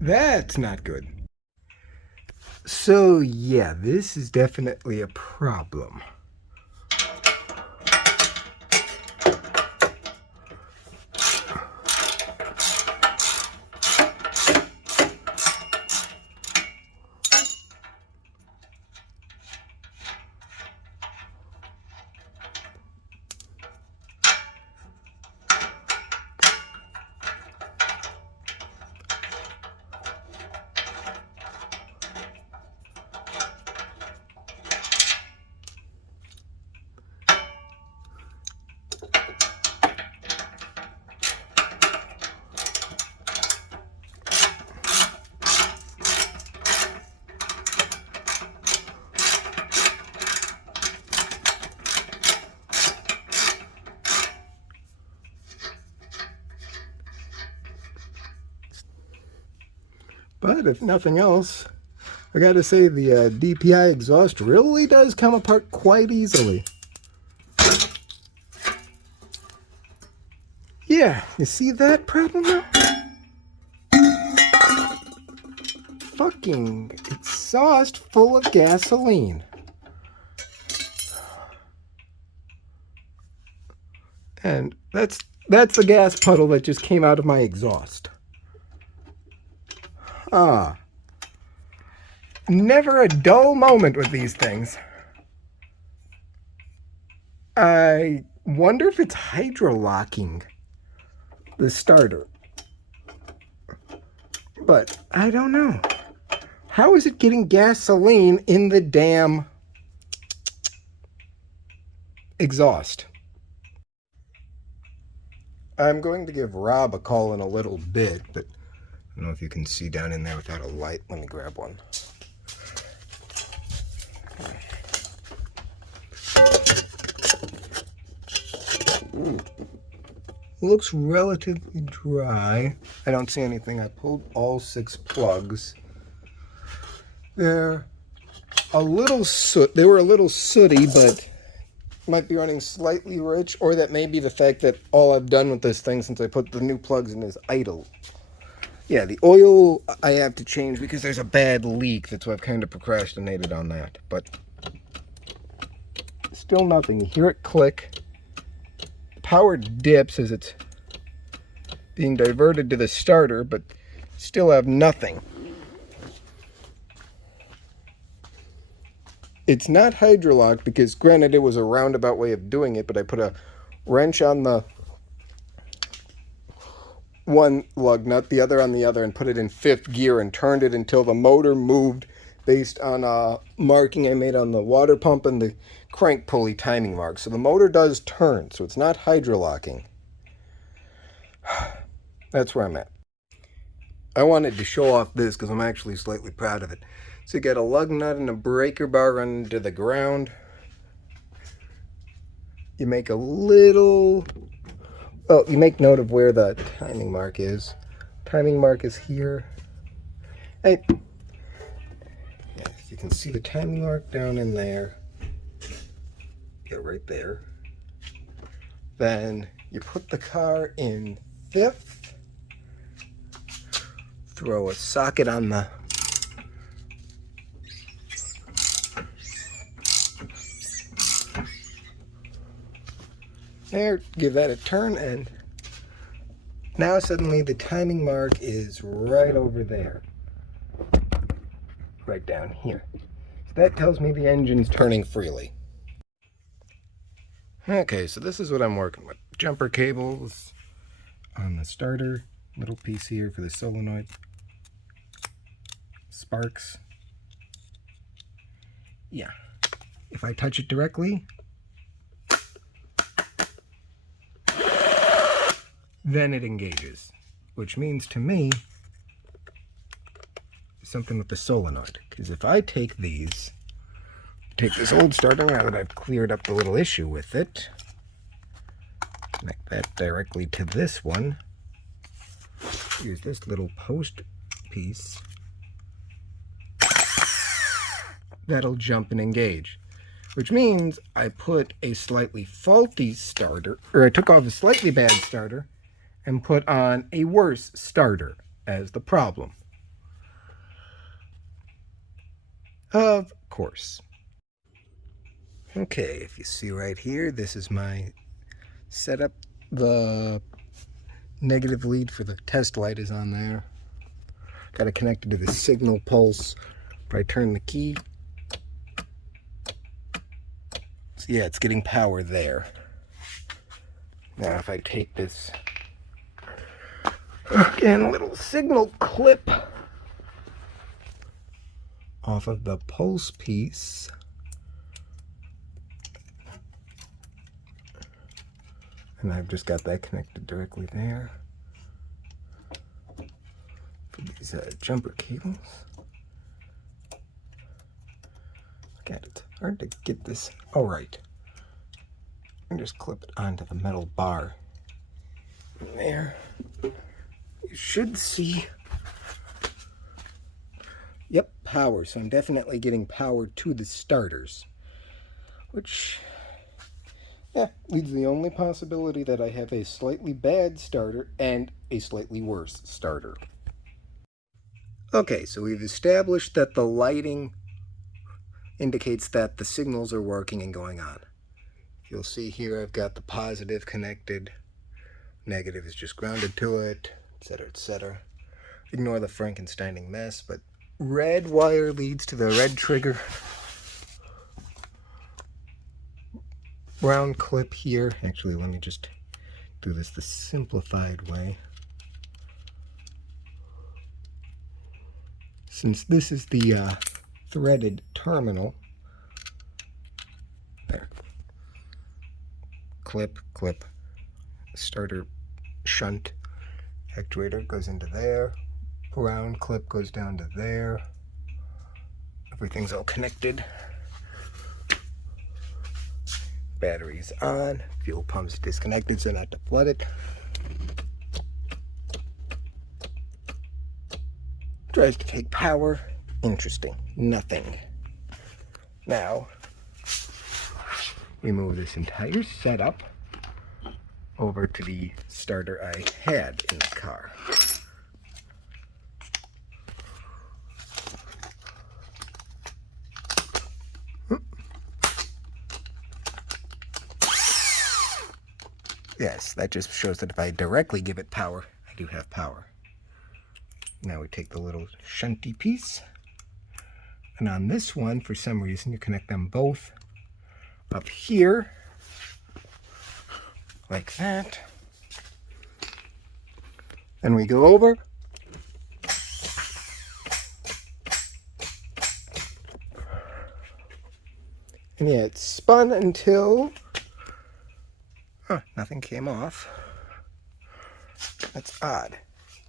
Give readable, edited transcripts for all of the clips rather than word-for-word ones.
That's not good. So yeah, this is definitely a problem. But if nothing else, I gotta say the DPI exhaust really does come apart quite easily. Yeah, you see that problem now? Fucking exhaust full of gasoline. And that's the gas puddle that just came out of my exhaust. Never a dull moment with these things. I wonder if it's hydrolocking the starter. But I don't know. How is it getting gasoline in the damn exhaust? I'm going to give Rob a call in a little bit, but I don't know if you can see down in there without a light. Let me grab one. Looks relatively dry. I don't see anything. I pulled all 6 plugs. They're a little they were a little sooty, but might be running slightly rich, or that may be the fact that all I've done with this thing since I put the new plugs in is idle. Yeah, the oil I have to change because there's a bad leak. That's why I've kind of procrastinated on that. But still nothing. You hear it click. Power dips as it's being diverted to the starter, but still have nothing. It's not hydrolocked because, granted, it was a roundabout way of doing it, but I put a wrench on the one lug nut, the other on the other, and put it in 5th gear and turned it until the motor moved based on a marking I made on the water pump and the crank pulley timing mark. So the motor does turn, so it's not hydrolocking. That's where I'm at. I wanted to show off this because I'm actually slightly proud of it. So you got a lug nut and a breaker bar running to the ground. You make a little... Well, you make note of where the timing mark is. Timing mark is here. Hey, yeah, you can see the timing mark down in there. Yeah, right there. Then you put the car in 5th. Throw a socket on the there, give that a turn, and now suddenly the timing mark is right over there. Right down here. So that tells me the engine's turning freely. Okay, so this is what I'm working with. Jumper cables on the starter, little piece here for the solenoid, sparks. Yeah, if I touch it directly, then it engages, which means to me something with the solenoid. Because if I take this old starter, now that I've cleared up the little issue with it, connect that directly to this one, use this little post piece, that'll jump and engage. Which means I put a slightly faulty starter, or I took off a slightly bad starter and put on a worse starter as the problem. Of course. Okay, if you see right here, this is my setup. The negative lead for the test light is on there. Got it connected to the signal pulse. If I turn the key, so yeah, it's getting power there. Now if I take this, again, little signal clip off of the pulse piece, and I've just got that connected directly there for these jumper cables. Look at it, hard to get this. Oh, right. And just clip it onto the metal bar. There. You should see. Yep, power. So I'm definitely getting power to the starters. Which, yeah, leads to the only possibility that I have a slightly bad starter and a slightly worse starter. Okay, so we've established that the lighting indicates that the signals are working and going on. You'll see here I've got the positive connected, negative is just grounded to it, etc., etc. Ignore the Frankensteining mess, but red wire leads to the red trigger. Brown clip here. Actually, let me just do this the simplified way. Since this is the threaded terminal, there. Clip, clip, starter shunt actuator goes into there. Brown clip goes down to there. Everything's all connected. Battery's on. Fuel pump's disconnected so not to flood it. Tries to take power. Interesting. Nothing. Now, we move this entire setup over to the starter I had in the car. Yes, that just shows that if I directly give it power, I do have power. Now we take the little shunty piece, and on this one, for some reason, you connect them both up here, like that. Then we go over. And yeah, it spun until nothing came off. That's odd.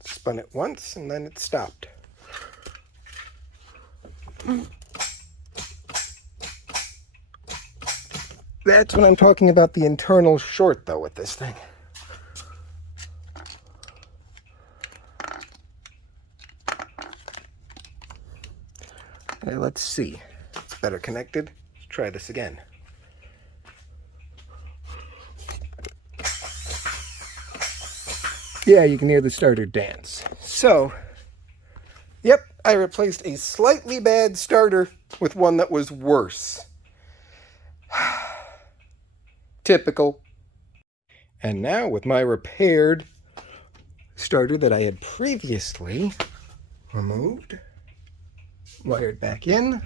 Spun it once and then it stopped. That's when I'm talking about the internal short, though, with this thing. Okay, let's see. It's better connected. Let's try this again. Yeah, you can hear the starter dance. So, yep, I replaced a slightly bad starter with one that was worse. Typical. And now with my repaired starter that I had previously removed, wired back in.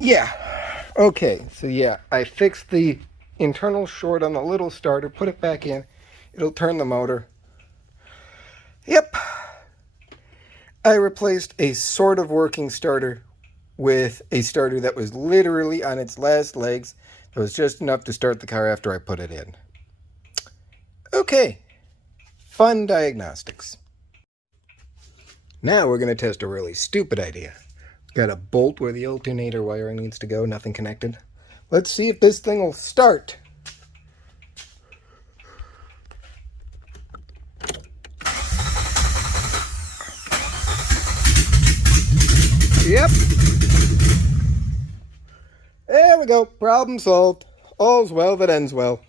Yeah. Okay, so yeah, I fixed the internal short on the little starter, put it back in. It'll turn the motor. Yep. I replaced a sort of working starter with a starter that was literally on its last legs. That was just enough to start the car after I put it in. Okay. Fun diagnostics. Now we're going to test a really stupid idea. Got a bolt where the alternator wiring needs to go, nothing connected. Let's see if this thing will start. Yep. There we go. Problem solved. All's well that ends well.